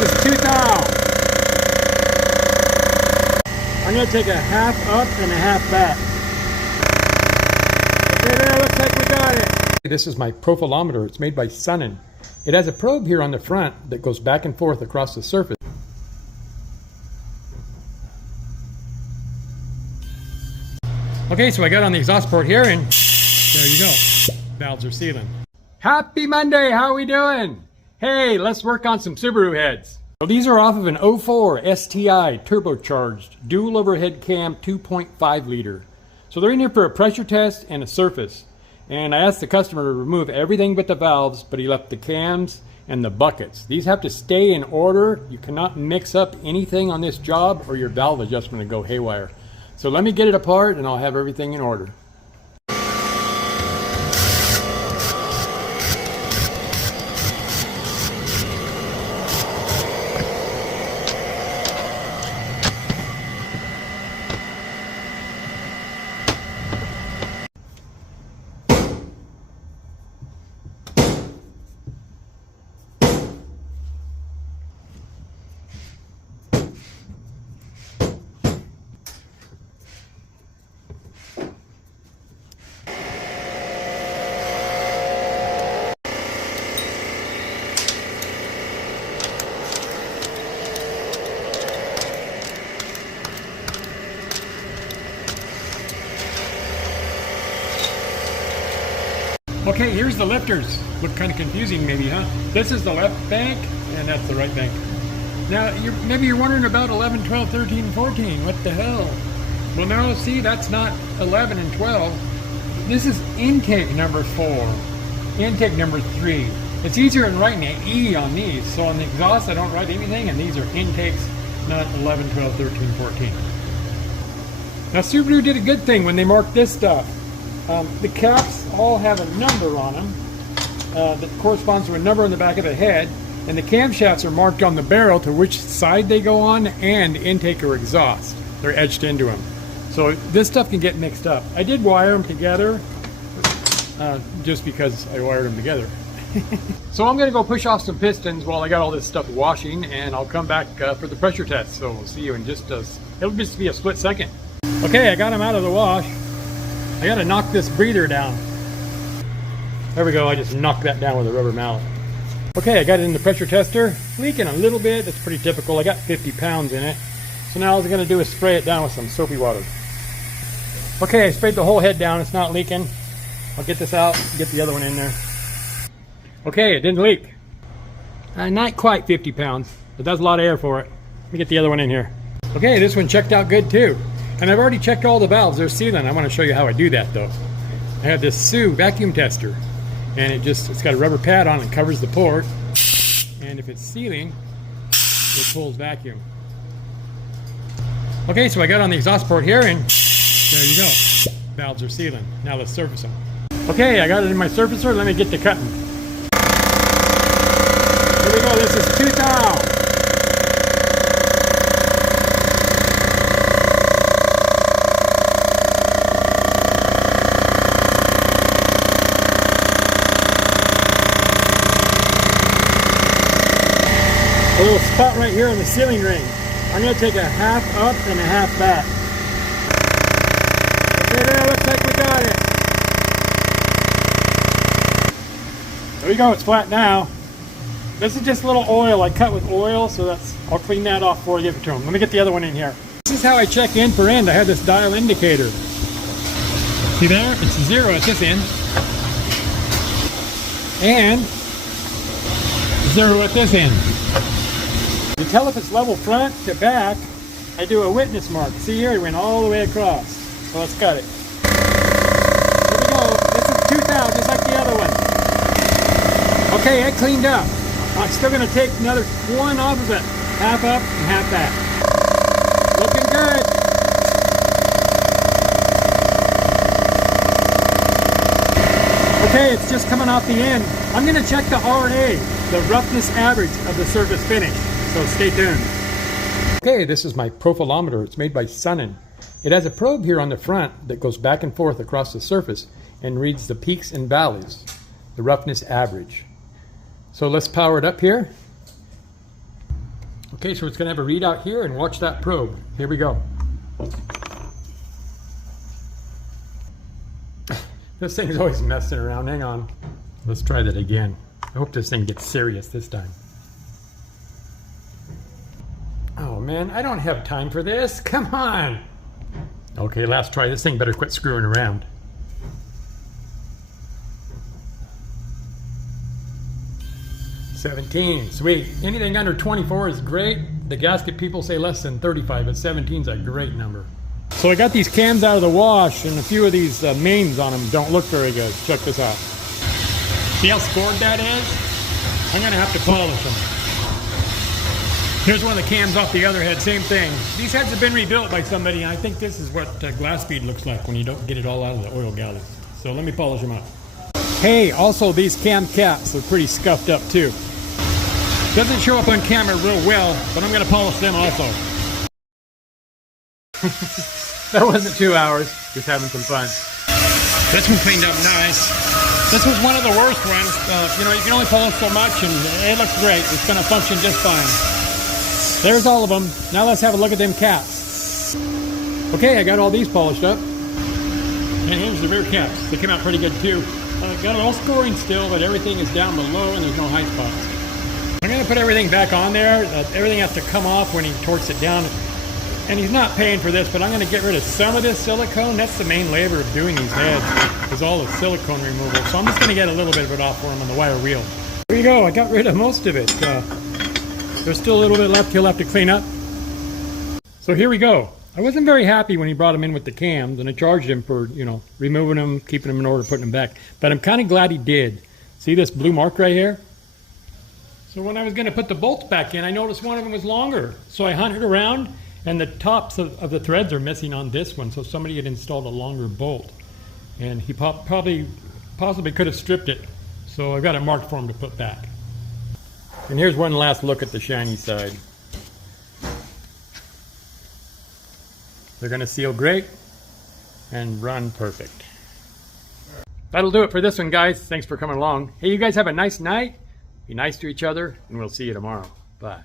this is 2000. I'm going to take a half up and a half back. Okay, there, looks like we got it. This is my profilometer. It's made by Sunnen. It has a probe here on the front that goes back and forth across the surface. Okay, so I got on the exhaust port here and there you go. Valves are sealing. Happy Monday, how are we doing? Hey, let's work on some Subaru heads. So these are off of an 04 STI turbocharged dual overhead cam 2.5 liter. So they're in here for a pressure test and a surface. And I asked the customer to remove everything but the valves, but he left the cams and the buckets. These have to stay in order. You cannot mix up anything on this job or your valve adjustment will go haywire. So let me get it apart and I'll have everything in order. Okay, here's the lifters. Look kind of confusing maybe, huh? This is the left bank and that's the right bank. Now, maybe you're wondering about 11, 12, 13, 14. What the hell? Well, no, see, that's not 11 and 12. This is intake number 4, intake number 3. It's easier than writing an E on these. So on the exhaust, I don't write anything, and these are intakes, not 11, 12, 13, 14. Now, Subaru did a good thing when they marked this stuff. The caps all have a number on them that corresponds to a number on the back of the head, and the camshafts are marked on the barrel to which side they go on and intake or exhaust. They're etched into them. So this stuff can get mixed up. I did wire them together just because I wired them together. So I'm going to go push off some pistons while I got all this stuff washing, and I'll come back for the pressure test. So we'll see you in it'll just be a split second. Okay, I got them out of the wash. I gotta knock this breather down. There we go, I just knocked that down with a rubber mallet. Okay, I got it in the pressure tester. It's leaking a little bit, that's pretty typical. I got 50 pounds in it. So now all I'm gonna do is spray it down with some soapy water. Okay, I sprayed the whole head down, it's not leaking. I'll get this out, get the other one in there. Okay, it didn't leak. Not quite 50 pounds, but that's a lot of air for it. Let me get the other one in here. Okay, this one checked out good too. And I've already checked all the valves, they're sealing. I want to show you how I do that though. I have this Subaru vacuum tester, and it's got a rubber pad on it, covers the port, and if it's sealing, it pulls vacuum. Okay, so I got on the exhaust port here and there you go. Valves are sealing. Now let's surface them. Okay, I got it in my surfacer, let me get to cutting. Here we go, this is 2000. A little spot right here in the sealing ring. I'm going to take a half up and a half back. Okay, there, looks like we got it. There we go, it's flat now. This is just a little oil. I cut with oil, so I'll clean that off before I give it to them. Let me get the other one in here. This is how I check end per end. I have this dial indicator. See there? It's 0 at this end. And 0 at this end. To tell if it's level front to back, I do a witness mark. See here, it went all the way across. So let's cut it. Here we go. This is 2000, just like the other one. Okay, it cleaned up. I'm still going to take another one off of it. Half up and half back. Looking good. Okay, it's just coming off the end. I'm going to check the RA, the roughness average of the surface finish. So stay tuned. Okay, this is my profilometer. It's made by Sunnen. It has a probe here on the front that goes back and forth across the surface and reads the peaks and valleys, the roughness average. So let's power it up here. Okay, so it's going to have a readout here, and watch that probe. Here we go. This thing is always messing around. Hang on. Let's try that again. I hope this thing gets serious this time. Oh man, I don't have time for this. Come on. Okay, last try. This thing better quit screwing around. $17, sweet. Anything under 24 is great. The gasket people say less than 35, but 17 is a great number. So I got these cams out of the wash, and a few of these mains on them don't look very good. Check this out. See how scored that is? I'm gonna have to polish them. Here's one of the cams off the other head, same thing. These heads have been rebuilt by somebody, and I think this is what glass bead looks like when you don't get it all out of the oil galley. So let me polish them up. Hey, also these cam caps are pretty scuffed up too. Doesn't show up on camera real well, but I'm gonna polish them also. That wasn't 2 hours, just having some fun. This one cleaned up nice. This was one of the worst ones. You know, you can only polish so much, and it looks great. It's gonna function just fine. There's all of them. Now let's have a look at them caps. Okay, I got all these polished up. And here's the rear caps. They came out pretty good too. Got it all scoring still, but everything is down below and there's no high spots. I'm gonna put everything back on there. Everything has to come off when he torques it down. And he's not paying for this, but I'm gonna get rid of some of this silicone. That's the main labor of doing these heads, is all the silicone removal. So I'm just gonna get a little bit of it off for him on the wire wheel. There you go, I got rid of most of it. There's still a little bit left he'll have to clean up. So here we go. I wasn't very happy when he brought them in with the cams, and I charged him for, you know, removing them, keeping them in order, putting them back. But I'm kind of glad he did. See this blue mark right here? So when I was going to put the bolts back in, I noticed one of them was longer. So I hunted around, and the tops of the threads are missing on this one. So somebody had installed a longer bolt, and he possibly could have stripped it. So I got it marked for him to put back. And here's one last look at the shiny side. They're going to seal great and run perfect. That'll do it for this one, guys. Thanks for coming along. Hey, you guys have a nice night. Be nice to each other, and we'll see you tomorrow. Bye.